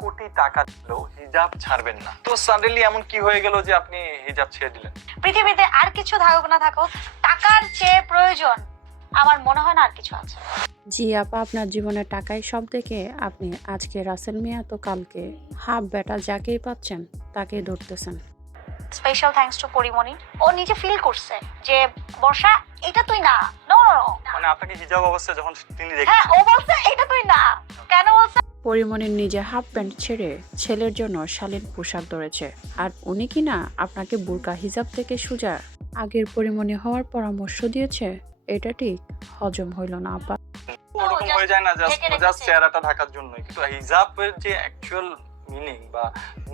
কোটি টাকা দিলেও হিজাব ছাড়বেন না। তো সাডেনলি এমন কি হয়ে গেল যে আপনি হিজাব ছেড়ে দিলেন? পৃথিবীতে আর কিছু থাকুক না থাকুক, টাকার চেয়ে প্রয়োজন আমার মনে হয় না আর কিছু আছে। জি আপা, আপনার জীবনে টাকাই সব দেখে আপনি আজকে রাসেল মিয়া তো কালকে হাফ বেটা যাকেই পাচ্ছেন তাকেই ধরতেছেন। Special thanks to Porimoni. ও নিজে ফিল করছে যে বর্ষা এটা তুই না। নো নো মানে আপনাকে হিজাব অবস্থায় যখন তিনি হ্যাঁ, দেখেছেন, ও বলছে এটা তুই না। কেন বলছে? পরিমণির নিজে হাফ প্যান্ট ছেড়ে ছেলের জন্য শালীন পোশাক ধরেছে, আর উনি কিনা আপনাকে বুরকা হিজাব থেকে সোজা আগের পরিমণি হওয়ার পরামর্শ দিয়েছে। এটা ঠিক হজম হইল না আপা। ওরকম হয়ে যায় না ঢেকে রেখেছে। জাস্ট চেহারাটা ঢাকার জন্যই, কিন্তু হিজাবের যে অ্যাকচুয়াল মিনিং বা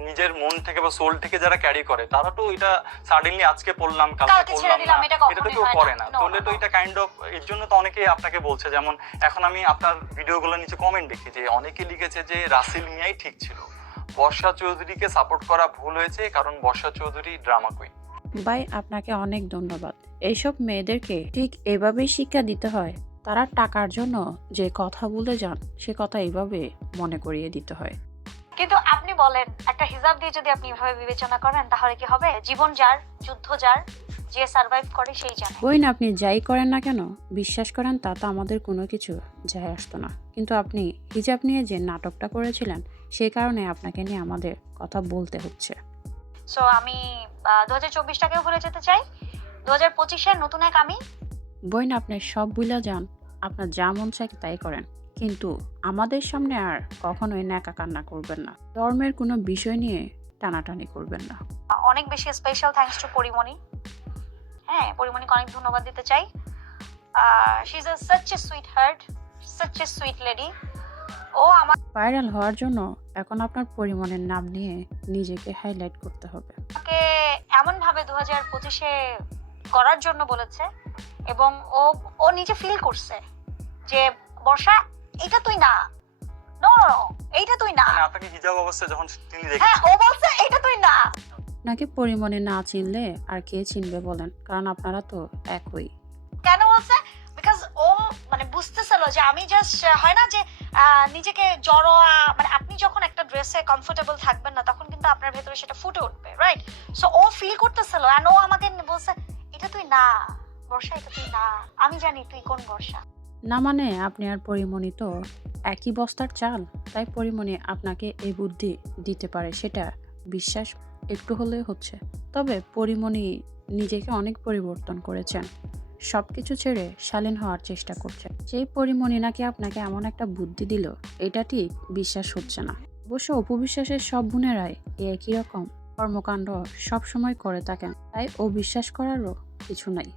নিজের মন থেকে বা সোল থেকে যারা ক্যারি করে তারা তো এটা সাডেনলি আজকে পড়লাম কালকে কালকে ছেড়ে পড়লাম দিলাম, না, এটা এটা তো কখনোই কেউ হয় করে না। না। No, তাহলে no, তো no. এটা কাইন্ড অফ, এর জন্য তো অনেকেই আপনাকে বলছে, যেমন এখন আমি আপনার ভিডিওগুলো নিচে কমেন্ট দেখি যে অনেকে লিখেছে যে রাসেল মিয়াই ঠিক ছিল, বর্ষা চৌধুরীকে সাপোর্ট করা ভুল হয়েছে কারণ বর্ষা চৌধুরী ড্রামা কুইন। ভাই আপনাকে অনেক ধন্যবাদ। এইসব মেয়েদেরকে ঠিক এভাবেই শিক্ষা দিতে হয়। তারা টাকার জন্য যে কথা বলে যান সে কথা এইভাবে মনে করিয়ে দিতে হয়। কিন্তু আপনি বলেন, একটা হিজাব দিয়ে যদি আপনি এভাবে বিবেচনা করেন তাহলে কি হবে? জীবন যার, যুদ্ধ যার, যে সার্ভাইভ করে সেই জানে। বই না, আপনি যাই করেন না কেন, বিশ্বাস করেন তাতে আমাদের কোনো কিছু যায় আসতো না, কিন্তু আপনি হিজাব নিয়ে যে নাটকটা করেছিলেন সেই কারণে আপনাকে নিয়ে আমাদের কথা বলতে হচ্ছে। সো আমি 2024টাকেও ভুলে যেতে চাই। 2025-এর নতুন এক আমি। বই না, আপনি সব ভুলে যান, আপনার যা মন চায় তাই করেন, কিন্তু আমাদের সামনে আর কখনোই ন্যাকা কান্না করবেন না। ধর্মের কোনো বিষয় নিয়ে টানাটানি করবেন না। অনেক বেশি স্পেশাল থ্যাঙ্কস টু পরিমণি। হ্যাঁ, পরিমণিকে অনেক ধন্যবাদ দিতে চাই। She is such a sweetheart, such a sweet lady. ও ভাইরাল হওয়ার জন্য এখন আপনার পরিমাণের নাম নিয়ে নিজেকে হাইলাইট করতে হবে। আমাকে এমন ভাবে 2025-এ করার জন্য বলেছে, এবং ও ও নিজে ফিল করছে যে বর্ষা এটা তুই না। নো নো, এইটা তুই না। মানে আপনাকে হিজাব অবস্থায় যখন তিনি হ্যাঁ, দেখেছেন, ও বলছে এটা তুই না। নাকি পরিমণি না চিনলে আর কে চিনবে বলেন, কারণ আপনারা তো একই। কেন বলছে? বিকজ ও মানে বুঝতেছিল যে আমি জাস্ট হয় না যে নিজেকে জড়োয়া, মানে আপনি যখন একটা ড্রেসে কমফোর্টেবল থাকবেন না তখন কিন্তু আপনার ভেতরে সেটা ফুটে উঠবে, রাইট? সো ও ফিল করতেছিল, এন্ড ও আমাকে বলছে এটা তুই না বর্ষা, এটা তুই না। আমি জানি তুই কোন বর্ষা। না মানে আপনি আর পরিমণি তো একই বস্তার চাল, তাই পরিমণি আপনাকে এই বুদ্ধি দিতে পারে সেটা বিশ্বাস একটু হলেও হচ্ছে। তবে পরিমণি নিজেকে অনেক পরিবর্তন করেছেন, সব কিছু ছেড়ে শালীন হওয়ার চেষ্টা করছেন। সেই পরিমণি নাকি আপনাকে এমন একটা বুদ্ধি দিল, এটা ঠিক বিশ্বাস হচ্ছে না। অবশ্য অপবিশ্বাসের সব বোনেরাই একই রকম কর্মকাণ্ড সবসময় করে থাকেন, তাই অবিশ্বাস করারও কিছু নাই।